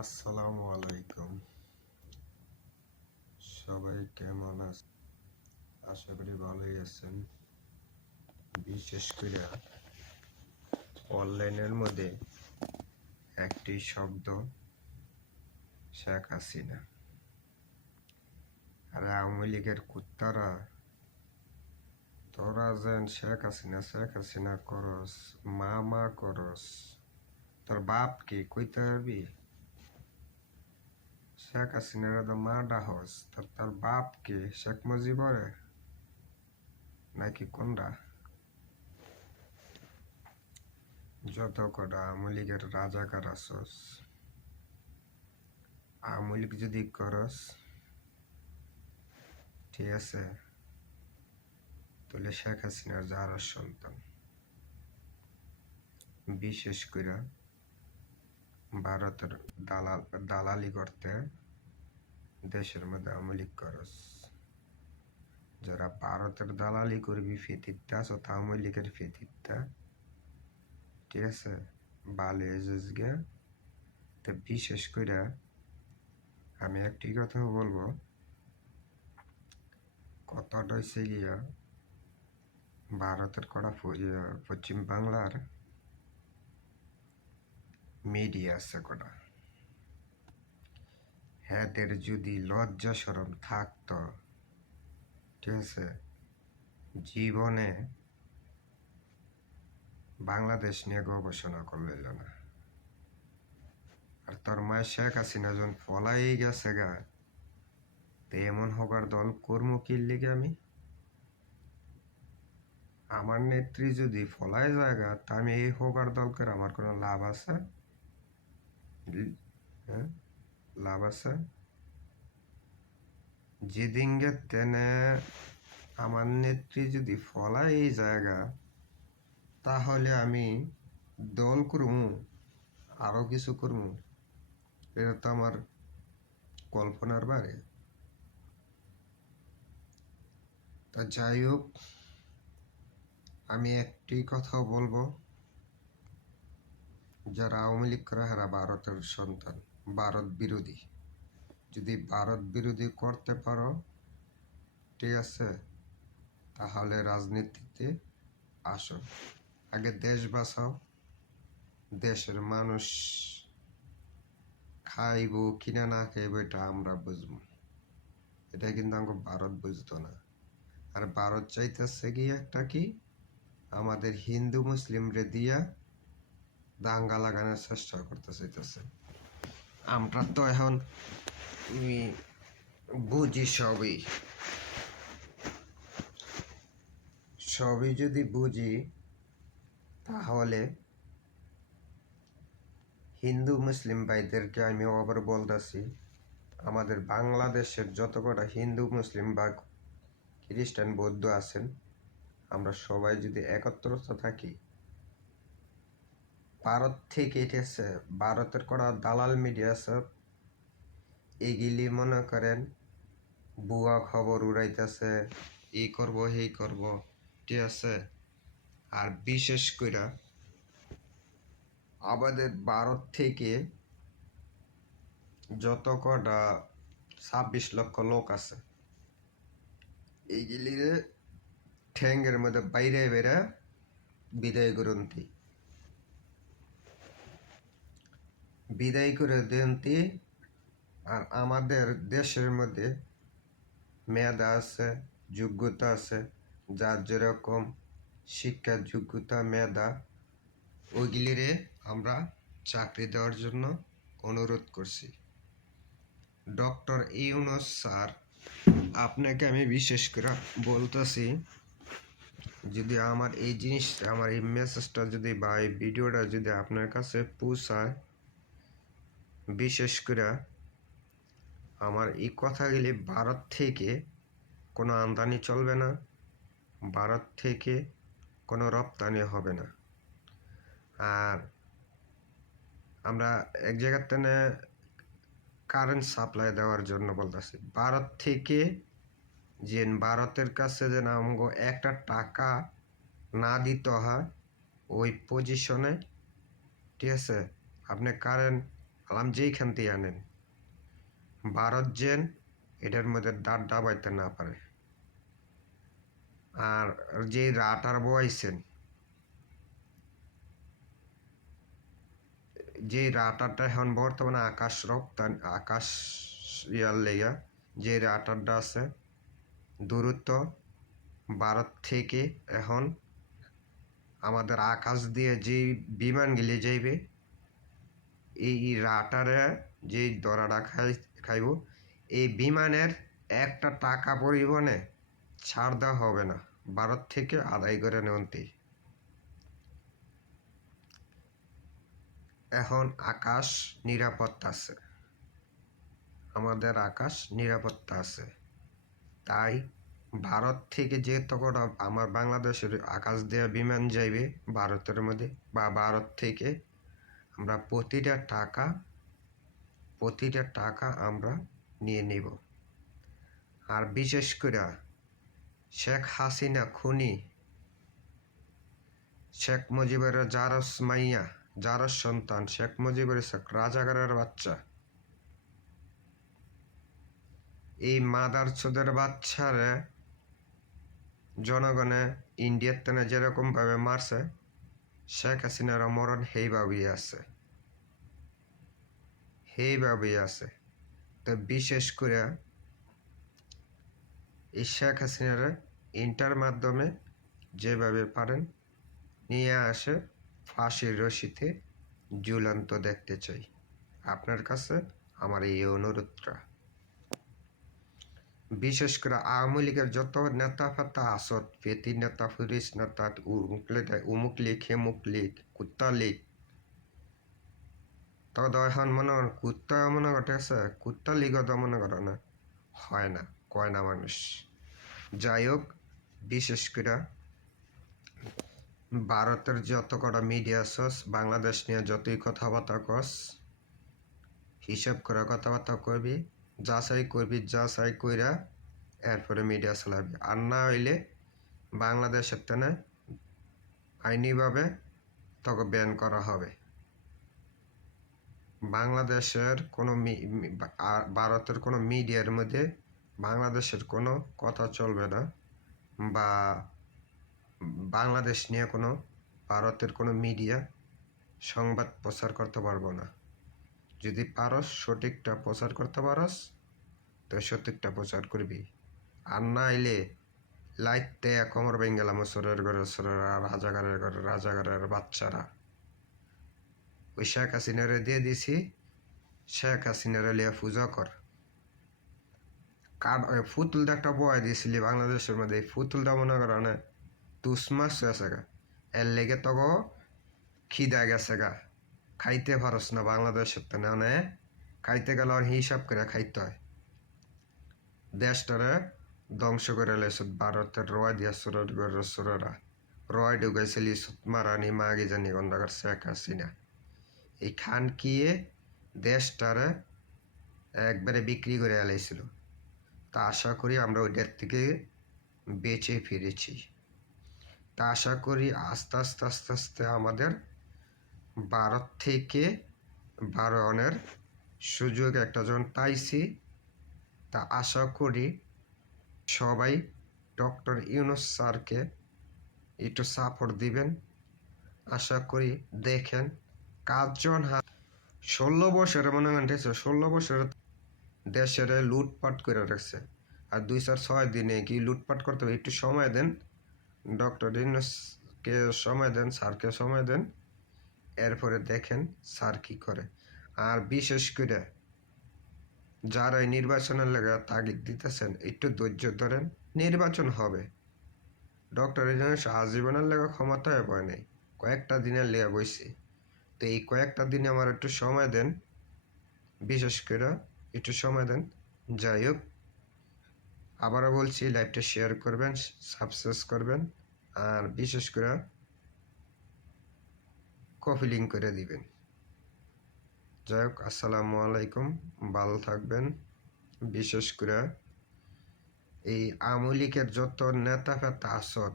আসসালামু আলাইকুম। সবাই কেমন আছেন? আশা করি ভালোই আছেন। বিশেষ করে অনলাইনের মধ্যে একটি শব্দ শেখ হাসিনা। আর আওয়ামী লীগের কুত্তারা তোরা যেন শেখ হাসিনা করস, মা করস, তোর বাপ কি কইতে পারবি? শেখ হাসিনার তো মা ডাহস, তার বাপ কে শেখ মুজিবরে নাকি কোনটা? যত কটা আওয়ামী লীগের রাজাকার আসস, আওয়ামী লীগ যদি করস, ঠিক আছে, তাহলে শেখ হাসিনার যারা সন্তান, বিশেষ করে ভারতের দালালি করতে দেশের মধ্যে আওয়ামী লীগ করস। যারা ভারতের দালালি করবি ফেতিরটা আছো, আওয়ামী লীগের ফেতিরটা, ঠিক আছে, বালে এজেসগে। তো বিশেষ করে আমি একটি কথা বলবো, কথাটা হচ্ছে গিয়া ভারতের করা পশ্চিম বাংলার মিডিয়া আছে কটা, হ্যাঁদের যদি লজ্জা শরম থাকতো, ঠিক আছে, জীবনে বাংলাদেশ নিয়ে গবেষণা করল না। আর তোর মায়ের শেখ হাসিনা যখন পলাই গেছে গা, তো এমন হবার দল কর্ম কির লিগে আমি? আমার নেত্রী যদি ফলায় জায়গা, তা আমি এই হোগার দলকে আমার কোনো লাভ আছে? হ্যাঁ, লাভ আছে? যেদিনকে তেনে আমার নেত্রী যদি ফলায় এই জায়গা, তাহলে আমি দল করবো, আরো কিছু করবো, এটা তো আমার কল্পনার বাইরে। তা যাই হোক, আমি একটি কথা বলবো, যারা আওয়ামী লীগ করে হারা ভারতের সন্তান, ভারত বিরোধী। যদি ভারত বিরোধী করতে পারো, ঠিক আছে, তাহলে রাজনীতিতে আসো। আগে দেশ বাঁচাও, দেশের মানুষ খাইব কিনা না খাইব এটা আমরা বুঝবো, এটা কিন্তু আমাকে ভারত বুঝতো না। আর ভারত চাইতেছে কি একটা কি, আমাদের হিন্দু মুসলিম রে দিয়া দাঙ্গা লাগানোর চেষ্টা করতে চাইতেছে। আমরা তো এখন বুঝি সবই যদি বুঝি, তাহলে হিন্দু মুসলিম ভাইদেরকে আমি আবার বলতেছি, আমাদের বাংলাদেশের যত কটা হিন্দু মুসলিম বা খ্রিস্টান বৌদ্ধ আছেন, আমরা সবাই যদি একত্রতা থাকি, ভারত থেকে এসেছে, ভারতের করা দালাল মিডিয়া সব এগুলি মনে করেন বুয়া খবর উড়াইতেছে, এই করব এই করব, ঠিক আছে। আর বিশেষ করে আমাদের ভারত থেকে যত কটা 26 লক্ষ লোক আছে, এইগুলি ঠ্যাঙ্গের মধ্যে বাইরে বেড়ে বিদায় গ্রন্থি বিদায় করে দেনতি। আর আমাদের দেশের মধ্যে মেধা আছে, যোগ্যতা আছে, যার যেরকম শিক্ষা যোগ্যতা মেধা, ওইগুলিরে আমরা চাকরি দেওয়ার জন্য অনুরোধ করছি। ডক্টর ইউনূস স্যার, আপনাকে আমি বিশেষ করে বলতেছি, যদি আমার এই জিনিসটা, আমার এই মেসেজটা যদি বা এই ভিডিওটা যদি আপনার কাছে পৌঁছায়, বিশেষ করে আমার এই কথাগুলি, ভারত থেকে কোনো আমদানি চলবে না, ভারত থেকে কোনো রপ্তানি হবে না। আর আমরা এক জায়গার থেকে কারেন্ট সাপ্লাই দেওয়ার জন্য বলতেছি, ভারত থেকে যে ভারতের কাছে যেন আমগো একটা টাকা না দিতে হয় ওই পজিশনে, ঠিক আছে, আপনি কারেন্ট আলাম যেইখান থেকে আনেন, ভারত যেন এটার মধ্যে দাঁত ডাবাইতে না পারে। আর যে রাটার বয়াইছেন, যে রাটারটা এখন বর্তমানে আকাশ রপ্তানি আকাশ ইয়ার লেগা যে রাটারটা আছে, দূরত্ব ভারত থেকে এখন আমাদের আকাশ দিয়ে যে বিমানগুলি যাইবে, এই রাটারে যে দরাটা খাইব, এই বিমানের একটা টাকা পরিবহনে ছাড় দেওয়া হবে না, ভারত থেকে আদায় করে নেওয়াতেই। এখন আকাশ নিরাপত্তা আছে, আমাদের আকাশ নিরাপত্তা আছে। তাই ভারত থেকে যে তকটা আমার বাংলাদেশের আকাশ দিয়ে বিমান যাইবে ভারতের মধ্যে, বা ভারত থেকে আমরা প্রতিটা টাকা আমরা নিয়ে নিব। আর বিশেষ করে শেখ হাসিনা খুনি, শেখ মুজিবের জারস মাইয়া, জারস সন্তান, শেখ মুজিবের রাজাকারের বাচ্চা, এই মাদার চোদের বাচ্চারে জনগণে ইন্ডিয়ার তেনে যেরকম ভাবে মারছে, শেখ হাসিনার মরণ সেইভাবেই আছে। তো বিশেষ করে এই শেখ হাসিনার ইন্টার মাধ্যমে যেভাবে পারেন নিয়ে আসে ফাঁসির রশিতে ঝুলন্ত দেখতে চাই। আপনার কাছে আমার এই অনুরোধটা। বিশেষ করে আওয়ামী লীগের যত নেতা ফেতা আসত, পেতি নেতা, ফুরিস নেতা, উমুক লীগ, হেমুক লীগ, কুত্তা লীগ, তদ এখন মনে করেন কুত্তা মনে ঘটেছে, কুত্তা লীগও তো মনে করে না, হয় না, কয় না মানুষ। যাই হোক, বিশেষ করে ভারতের যত কটা মিডিয়া সস বাংলাদেশ নিয়ে যতই কথাবার্তা কস, হিসাব করে কথাবার্তা করবি, যাচাই কইরা এরপরে মিডিয়া চালাবি। আর না হইলে বাংলাদেশের তেনে আইনিভাবে তোকে ব্যান করা হবে। বাংলাদেশের কোনো ভারতের কোনো মিডিয়ার মধ্যে বাংলাদেশের কোনো কথা চলবে না, বা বাংলাদেশ নিয়ে কোনো ভারতের কোনো মিডিয়া সংবাদ প্রচার করতে পারবো না। যদি পারস সঠিকটা প্রচার করতে পারস তো সঠিকটা প্রচার করবি। আর না এলে লাইতে কোমর বেঙ্গেলাম সরের ঘরে সরেরা, রাজাগারের ঘরে রাজাগারের বাচ্চারা। ওই শেখ হাসিনারে দিয়ে দিছি, শেখ হাসিনারে লিয়া পূজা কর। ফুতুলটা একটা বয় দিয়েছিলি বাংলাদেশের মধ্যে, এই ফুতুলটা মনে করো না তুসমাস গেছে গা, এর লেগে তক খিদা গেছে গা, খাইতে পারস না বাংলাদেশের তো না, খাইতে গেলে হিসাব করে খাইতে হয়। দেশটারে ধ্বংস করে লেছে ভারতের রয় দিয়া সুরেরা, রয় ঢুকাইছিলি সুতমারানি মাগি জানি গন্ধাকার শেখ হাসিনা। এই খানকিয়ে দেশটারে একবারে বিক্রি করে এলাইছিল। তা আশা করি আমরা ওইটার থেকে বেঁচে ফিরেছি। তা আশা করি আস্তে আস্তে আমাদের ভারত থেকে বারণের সুযোগ একটা যখন পাইছি, তা আশা করি সবাই ডক্টর ইউনূস স্যারকে একটু সাপোর্ট দিবেন। আশা করি দেখেন কাজজন 16 বছরে মনে করেন 16 বছরে দেশের লুটপাট করে রাখছে, আর 2-6 দিনে কি লুটপাট করতে হবে? একটু সময় দেন, ডক্টর ইউনূসকে সময় দেন, স্যারকে সময় দেন, এরপরে দেখেন স্যার কি করে। আর বিশেষ করে যারা এই নির্বাচনের লেগে তাগিদ দিতেছেন, একটু ধৈর্য ধরেন, নির্বাচন হবে। ডক্টর ইউনূস আজীবনের লেগে ক্ষমতায় বয় নেই, কয়েকটা দিনের লেগে বইছে। তো এই কয়েকটা দিনে আমার একটু সময় দেন, বিশেষ করে একটু সময় দেন। যাই হোক, আবারও বলছি, লাইভটা শেয়ার করবেন, সাবস্ক্রাইব করবেন, আর বিশেষ করে কপি লিঙ্ক করে দিবেন। যাই হোক, আসসালামু আলাইকুম, ভালো থাকবেন। বিশেষ করে এই আওয়ামী লীগের যত নেতা ফেতা আসত,